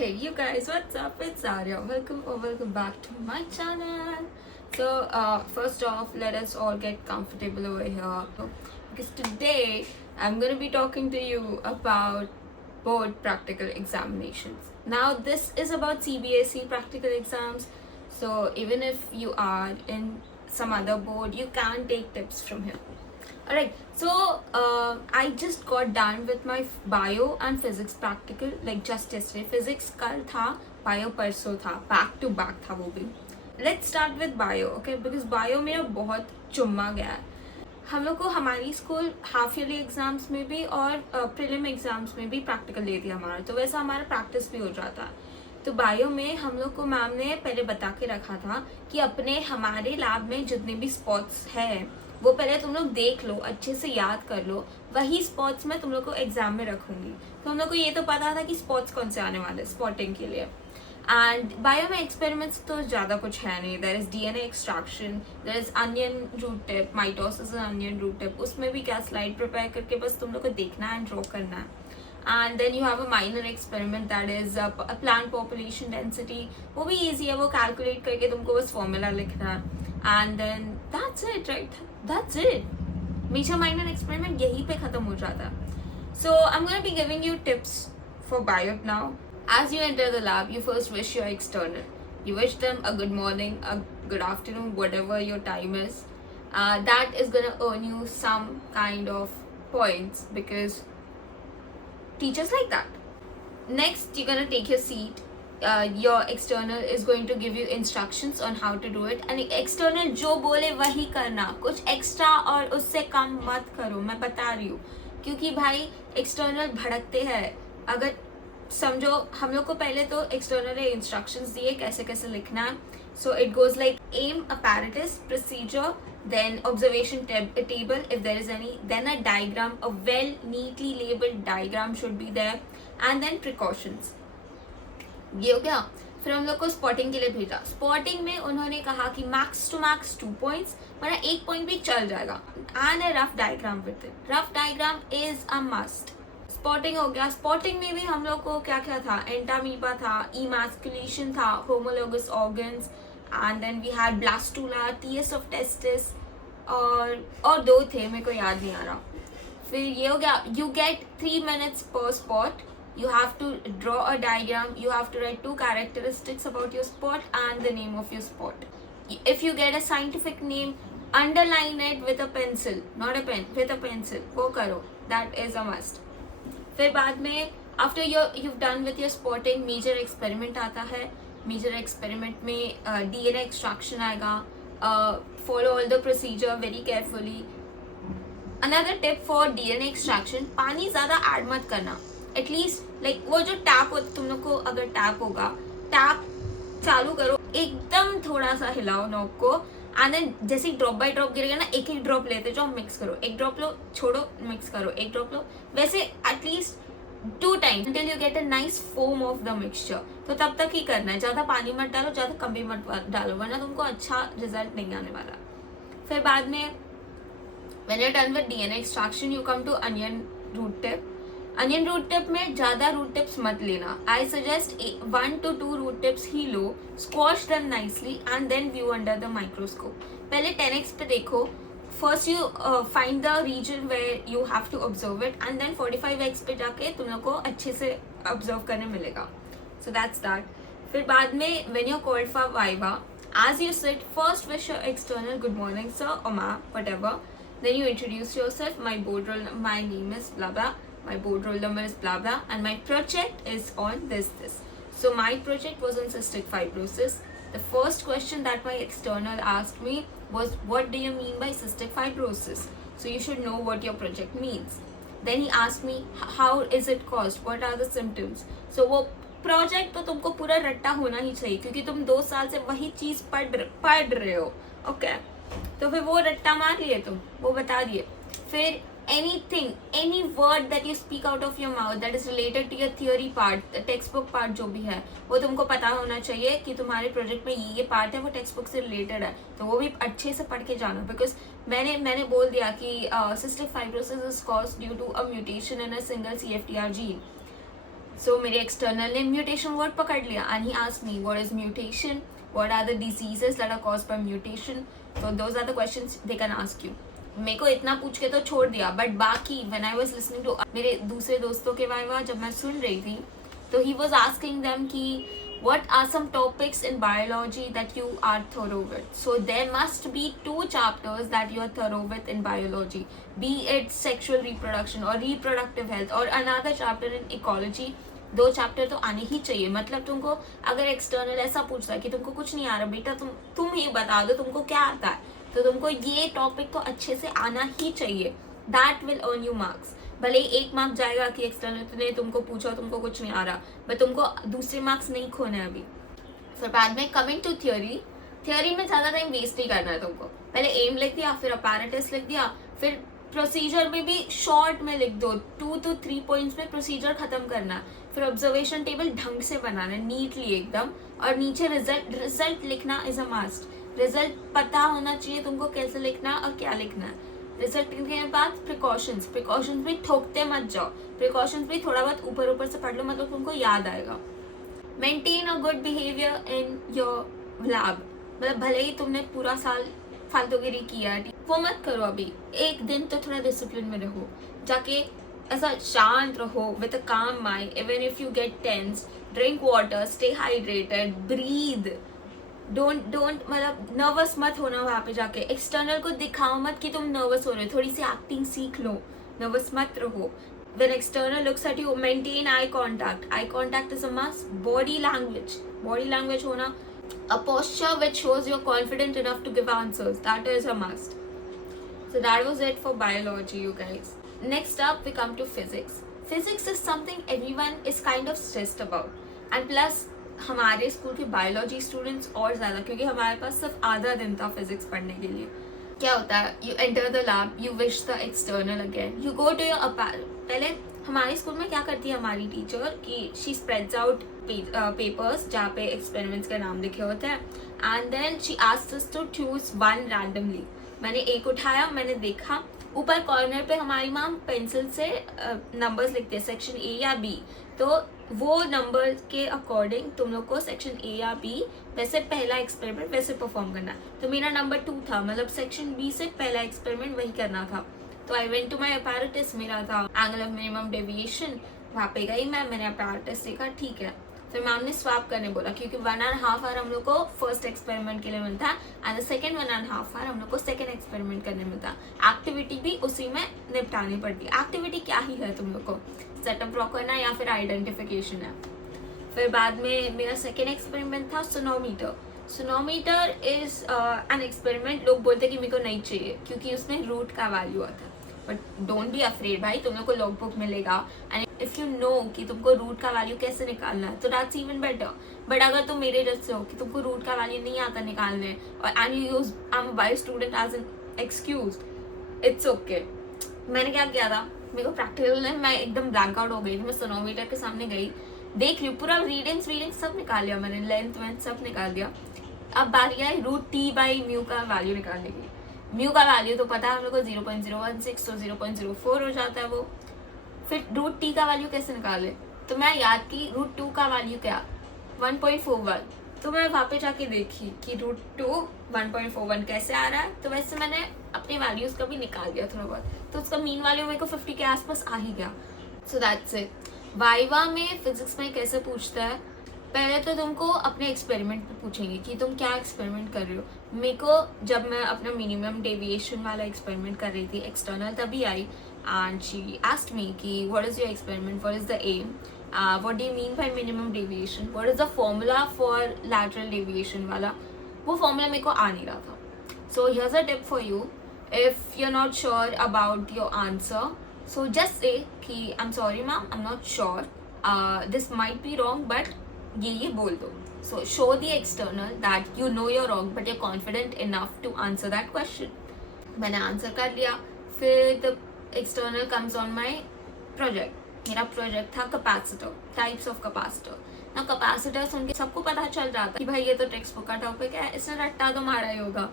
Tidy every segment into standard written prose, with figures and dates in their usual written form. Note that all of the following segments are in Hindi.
Hey you guys, what's up? It's Arya. Welcome back to my channel. So first off, let us all get comfortable over here because today I'm gonna be talking to you about board practical examinations. Now this is about CBSE practical exams. So even if you are in some other board, you can take tips from here. Alright, so I just got done with my bio and physics practical like just yesterday. Physics कल था, bio परसों था, back to back था वो भी. Let's start with bio, okay? Because bio मेरा बहुत चुम्मा गया है. हम लोग को हमारी स्कूल हाफ ईयरली एग्जाम्स में भी और प्रीलिम एग्जाम्स में भी प्रैक्टिकल दे दिया हमारा, तो वैसा हमारा प्रैक्टिस भी हो जाता है. तो बायो में हम लोग को मैम ने पहले बता के रखा था कि अपने हमारे लैब में जितने भी स्पॉट्स हैं वो पहले तुम लोग देख लो, अच्छे से याद कर लो, वही स्पॉट्स मैं तुम लोग को एग्जाम में रखूंगी. तो हम लोग को ये तो पता था कि स्पॉट्स कौन से आने वाले स्पॉटिंग के लिए. एंड बायो में एक्सपेरिमेंट्स तो ज़्यादा कुछ है नहीं. There is DNA extraction, there is onion root tip, mitosis onion root tip. उसमें भी क्या स्लाइड प्रिपेयर करके बस तुम लोग को देखना है एंड ड्रॉ करना है. And then you have a minor experiment that is plant population density. वो भी ईजी है, वो कैलकुलेट करके तुमको बस फॉर्मूला लिखना है. And then that's it, right? That's it. Major minor experiment यहीं पे खत्म हो जाता है. So I am gonna be giving you tips for bio now. As you enter the lab, you first wish your external. You wish them a good morning, a good afternoon, whatever your time is. That is going to earn you some kind of points because teachers like that. Next, you're going to take your seat. Your external is going to give you instructions on how to do it. And external जो बोले वही करना, कुछ extra और उससे कम मत करो. मैं बता रही हूँ क्योंकि भाई external भड़कते हैं. अगर समझो हम लोग को पहले तो एक्सटर्नल इंस्ट्रक्शंस दिए कैसे कैसे लिखना है. So it goes like um, apparatus, procedure, then observation table if there is any, then a diagram, a well neatly labeled diagram should be there, and then precautions. ये हो गया. फिर हम लोग को स्पॉटिंग के लिए भेजा. स्पॉटिंग में उन्होंने कहा कि मैक्स टू मैक्स 2 points, वरना 1 point भी चल जाएगा. And a rough diagram with it. Rough diagram is a must. Spotting हो गया. स्पॉटिंग में भी हम लोग को क्या क्या था, एंटामीबा था, इमास्कुलेशन था, homologous organs, and then we had blastula, TS of testis, और 2 थे, मेरे को याद नहीं आ रहा. फिर ये हो गया. यू गेट 3 minutes पर spot. You have to draw a diagram. You have to write 2 characteristics about your spot and the name of your spot. If you get a scientific name, underline it with a pencil, not a pen, with a pencil. वो करो. That is a must. फिर बाद में after you've done with your spotting, major experiment आता है. मेजर एक्सपेरिमेंट में डीएनए एक्सट्रैक्शन आएगा. Follow all the procedure very carefully. Another tip for DNA extraction, पानी ज़्यादा ऐड मत करना. एटलीस्ट लाइक वो जो टैप हो, तुम लोग को अगर टैप होगा, टैप चालू करो, एकदम थोड़ा सा हिलाओ नॉब को, एंड देन जैसे ही ड्रॉप बाय ड्रॉप गिरेगा ना, एक एक ड्रॉप लेते जाओ, मिक्स करो. एक ड्रॉप लो, छोड़ो, मिक्स करो, एक ड्रॉप लो, वैसे at least 2 times until you get a nice foam of the mixture. तो तब तक ही करना है. ज़्यादा पानी मत डालो, ज़्यादा कम भी मत डालो, वरना तुमको अच्छा रिजल्ट नहीं आने वाला. फिर बाद में when you're done with DNA extraction, you come to onion root tip. Onion root tip में ज़्यादा रूट टिप्स मत लेना. I suggest 1 to 2 root tips ही लो. Squash them nicely and then view under the microscope. पहले 10x पे देखो. First you find the region where you have to observe it, and then 45x पे जाके तुम लोग को अच्छे से ऑब्जर्व करने मिलेगा. So that's that. फिर बाद में when you called for viva, as you sit, first wish your external good morning sir और ma'am, whatever. Then you introduce yourself. My board roll, my name is blah blah, my board roll number is blah blah, and my project is on this. So my project was on cystic fibrosis. The first question that my external asked me was, what do you mean by cystic fibrosis? So you should know what your project means. Then he asked me, how is it caused, what are the symptoms? So वो project तो तुमको पूरा रट्टा होना ही चाहिए क्योंकि तुम 2 साल से वही चीज़ पढ़ रहे हो. ओके, तो फिर वो रट्टा मार लिए, तुम वो बता दिए. फिर anything, any word that you speak out of your mouth that is related to your theory part, the textbook part जो भी है, वो तुमको पता होना चाहिए कि तुम्हारे प्रोजेक्ट में ये पार्ट है वो टेक्स्ट बुक से रिलेटेड है. तो वो भी अच्छे से पढ़ के जानो. बिकॉज मैंने बोल दिया कि cystic fibrosis is caused due to a mutation in a single CFTR gene. सो मेरे एक्सटर्नल ने म्यूटेशन वर्ड पकड़ लिया and he asked me what is mutation, what are the diseases that are caused by mutation. So those are the questions they can ask you. मेरे को इतना पूछ के तो छोड़ दिया, बट बाकी when I was listening to मेरे दूसरे दोस्तों के वाइवा जब मैं सुन रही थी, तो ही वाज आस्किंग देम कि what are some topics in biology that you are thorough with. So there must be 2 chapters that you are thorough with in biology, be it sexual reproduction or reproductive health or another chapter in ecology. 2 chapter तो आने ही चाहिए. मतलब तुमको अगर एक्सटर्नल ऐसा पूछता है कि तुमको कुछ नहीं आ रहा बेटा, तुम ही बता दो तुमको क्या आता है, तो तुमको ये टॉपिक तो अच्छे से आना ही चाहिए. That will earn you marks. भले 1 मार्क जाएगा कि एक्सटर्नल ने तुमको पूछा तुमको कुछ नहीं आ रहा, बट तुमको दूसरे मार्क्स नहीं खोने अभी. फिर बाद में कमिंग टू थियोरी में ज़्यादा टाइम वेस्ट नहीं करना है तुमको. पहले एम लिख दिया, फिर अपैरेटस लिख दिया, फिर प्रोसीजर में भी शॉर्ट में लिख दो, 2 to 3 पॉइंट्स में प्रोसीजर खत्म करना है. फिर ऑब्जर्वेशन टेबल ढंग से बनाना है, नीटली एकदम, और नीचे रिजल्ट लिखना इज अ मस्ट. रिजल्ट पता होना चाहिए तुमको कैसे लिखना और क्या लिखना है. रिजल्ट लिखने के बाद प्रिकॉशंस भी ठोकते मत जाओ. प्रिकॉशंस भी थोड़ा बहुत ऊपर से पढ़ लो, मतलब तुमको याद आएगा. Maintain a good behaviour in your lab. मतलब भले ही तुमने पूरा साल फालतूगिरी किया है, वो मत करो. अभी एक दिन तो थोड़ा डिसिप्लिन में रहो, जाके ऐसा शांत रहो with a calm mind. Even if you get tense, drink water, stay hydrated, breathe. Don't मतलब नर्वस मत होना वहाँ पे जाके. एक्सटर्नल को दिखाओ मत कि तुम नर्वस हो रहे हो, थोड़ी सी एक्टिंग सीख लो, नर्वस मत रहो. When external looks at you, maintain eye contact. Eye contact is a must. Body language होना. A posture which shows you're confident enough to give answers. That is a must. So that was it for biology, you guys. Next up, we come to physics. Physics is something everyone is kind of stressed about. And plus, हमारे स्कूल के बायोलॉजी स्टूडेंट्स और ज़्यादा, क्योंकि हमारे पास सिर्फ आधा दिन था फिजिक्स पढ़ने के लिए. क्या होता है, you enter the lab, you wish the external again, you go to your apparel. पहले हमारे स्कूल में क्या करती है हमारी टीचर कि शी स्प्रेड्स आउट पेपर्स जहाँ पे एक्सपेरिमेंट्स के नाम लिखे होते हैं, and then she asked us to choose one randomly. मैंने एक उठाया, मैंने देखा ऊपर कॉर्नर पे हमारी मैम पेंसिल से नंबर्स लिखते हैं, सेक्शन ए या बी. तो वो नंबर के अकॉर्डिंग तुम लोग को सेक्शन ए या बी वैसे पहला एक्सपेरिमेंट वैसे परफॉर्म करना. तो मेरा नंबर 2 था, मतलब सेक्शन बी से पहला एक्सपेरिमेंट वही करना था. तो I went to my apparatus. मेरा था एंगल ऑफ मिनिमम डेविएशन. वहाँ पे गई मैंने अपैरेटस देखा, ठीक है. फिर मैम ने स्वैप करने बोला, क्योंकि 1.5 आवर हम लोग को फर्स्ट एक्सपेरिमेंट के लिए मिलता है एंड द सेकेंड 1.5 आवर हम लोग को सेकेंड एक्सपेरिमेंट करने मिलता है. एक्टिविटी भी उसी में निपटानी पड़ती है. एक्टिविटी क्या ही है, तुम लोग को सेटअप ड्रॉ करना या फिर आइडेंटिफिकेशन है. फिर बाद में मेरा सेकेंड एक्सपेरिमेंट था sonometer. Sonometer is an experiment. लोग बोलते कि मेरे को नहीं चाहिए क्योंकि उसमें रूट का वैल्यू आता है, बट डोंट बी अफ्रेड भाई, तुम लोग को लॉग बुक मिलेगा एंड इफ यू नो कि तुमको रूट का वैल्यू कैसे निकालना है तो दैट्स इवन बेटर. बट अगर तुम मेरे जैसे हो कि तुमको रूट का वैल्यू नहीं आता निकालने और and you use I am a bio student as an excuse, it's okay. मैंने क्या किया था, मेरे को प्रैक्टिकल में मैं एकदम ब्लैंक आउट हो गई थी. मैं सोनोमीटर के सामने गई, देख रही पूरा रीडिंग सब निकाल लिया मैंने, लेंथ सब निकाल दिया. अब बारी आई रूट टी बाई म्यू का वैल्यू निकालने की. म्यू का वैल्यू तो पता है हम लोग को 0.016, तो 0.04 हो जाता है वो. फिर रूट टी का वैल्यू कैसे निकाले, तो मैं याद की रूट 2 का वैल्यू क्या 1.41. तो मैं वहाँ पे जाके देखी कि रूट 2 1.41 कैसे आ रहा है. तो वैसे मैंने अपने वैल्यूज का भी निकाल दिया थोड़ा बहुत, तो उसका मीन वैल्यू मेरे को 50 के आसपास आ ही गया. So that's it. वाइवा में फिजिक्स में कैसे पूछता है, पहले तो तुमको अपने एक्सपेरिमेंट पे पूछेंगे कि तुम क्या एक्सपेरिमेंट कर रहे हो. मेरे को जब मैं अपना मिनिमम डेविएशन वाला एक्सपेरिमेंट कर रही थी एक्सटर्नल, तभी I and she asked me कि what is your experiment, what is the aim, what do you mean by minimum deviation, what is the formula for lateral deviation वाला. वो फॉर्मूला मेरे को आ नहीं रहा था. So here's a tip for you, if you are not sure about your answer, so just say कि I am sorry ma'am, I am not sure, this might be wrong, but ये बोल दो. सो show the external that you know your wrong but you're confident enough to answer that question. मैंने आंसर कर लिया. फिर the external comes on my project. मेरा प्रोजेक्ट था कैपेसिटर, टाइप्स ऑफ कैपेसिटर. ना कैपेसिटर सुन के सबको पता चल रहा था कि भाई ये तो टेक्स्ट बुक का टॉपिक है, इसने रट्टा तो मारा ही होगा.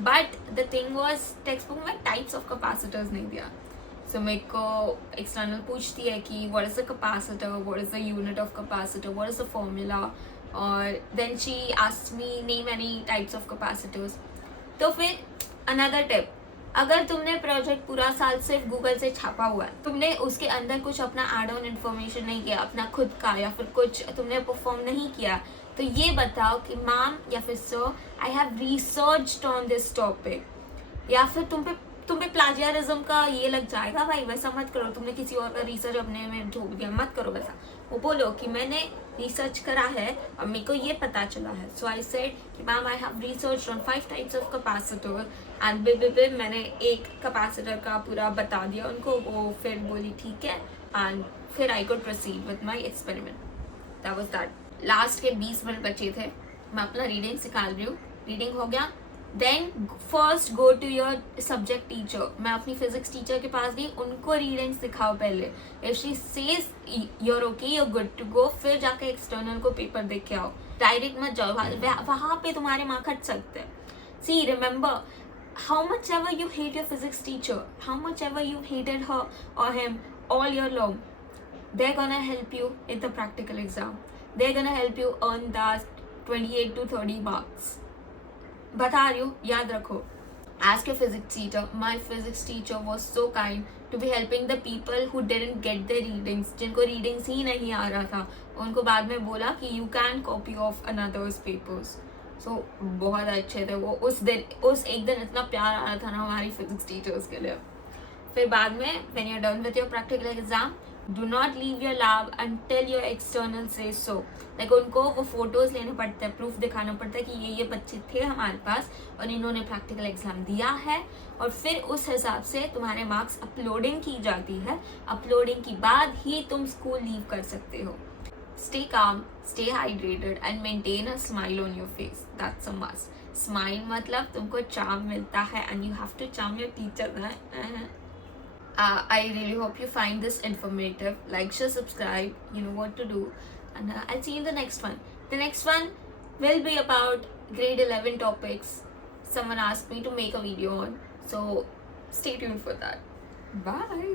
But the thing was text book में टाइप्स ऑफ कैपेसिटर्स नहीं दिया. सो मेरे को एक्सटर्नल पूछती है कि what is the capacitor, what is the unit of capacitor, what is the formula, और then she asked me name any types of capacitors. तो फिर अनदर टिप, अगर तुमने प्रोजेक्ट पूरा साल सिर्फ गूगल से छापा हुआ है, तुमने उसके अंदर कुछ अपना एड ऑन इन्फॉर्मेशन नहीं किया अपना खुद का, या फिर कुछ तुमने परफॉर्म नहीं किया, तो ये बताओ कि मैम या फिर sir I have researched on this topic. या फिर तुम पे प्लाजियारिज्म का ये लग जाएगा, भाई वैसा मत करो, तुमने किसी और का रिसर्च अपने में ढोक दिया, मत करो वैसा. वो बोलो कि मैंने रिसर्च करा है और मेरे को ये पता चला है. सो आई सेड कि ma'am I have research on 5 types of capacitor and मैंने एक कैपेसिटर का पूरा बता दिया उनको. वो फिर बोली ठीक है, एंड फिर I could proceed with my experiment. That was that. Last के 20 मिनट बचे थे, मैं अपना रीडिंग निकाल रही हूँ. रीडिंग हो गया. Then first go to your subject teacher. मैं अपनी फिजिक्स टीचर के पास गई, उनको रीडिंग्स दिखाओ पहले. If she says you're okay, you're good to go, फिर जाके एक्सटर्नल को पेपर देख के आओ. डायरेक्ट मत जाओ, वहाँ पे तुम्हारे मार्क्स हट सकते हैं. सी remember, how much ever you hate your physics teacher, how much ever you hated her or him all year long, they're gonna help you in the practical exam. They're gonna help you earn that 28 to 30 marks. बता रही हूँ, याद रखो. Ask your physics teacher. My physics teacher was so kind to be helping the people who didn't get their readings, जिनको readings ही नहीं आ रहा था. उनको बाद में बोला कि you can copy off another's papers. So बहुत अच्छे थे वो. उस एक दिन इतना प्यार आ रहा था ना हमारी फिजिक्स टीचर्स के लिए. फिर बाद में when you're done with your practical exam, do not leave your lab until your external says so. Like उनको वो फोटोज लेने पड़ते हैं, प्रूफ दिखाना पड़ता है कि ये बच्चे थे हमारे पास और इन्होंने प्रैक्टिकल एग्जाम दिया है, और फिर उस हिसाब से तुम्हारे मार्क्स अपलोडिंग की जाती है. अपलोडिंग के बाद ही तुम स्कूल लीव कर सकते हो. Stay calm, stay hydrated and maintain a smile on your face. That's a must. Smile मतलब तुमको charm मिलता है and you have to charm your teacher. I really hope you find this informative. Like, share, subscribe. You know what to do. And I'll see you in the next one. The next one will be about grade 11 topics. Someone asked me to make a video on. So stay tuned for that. Bye.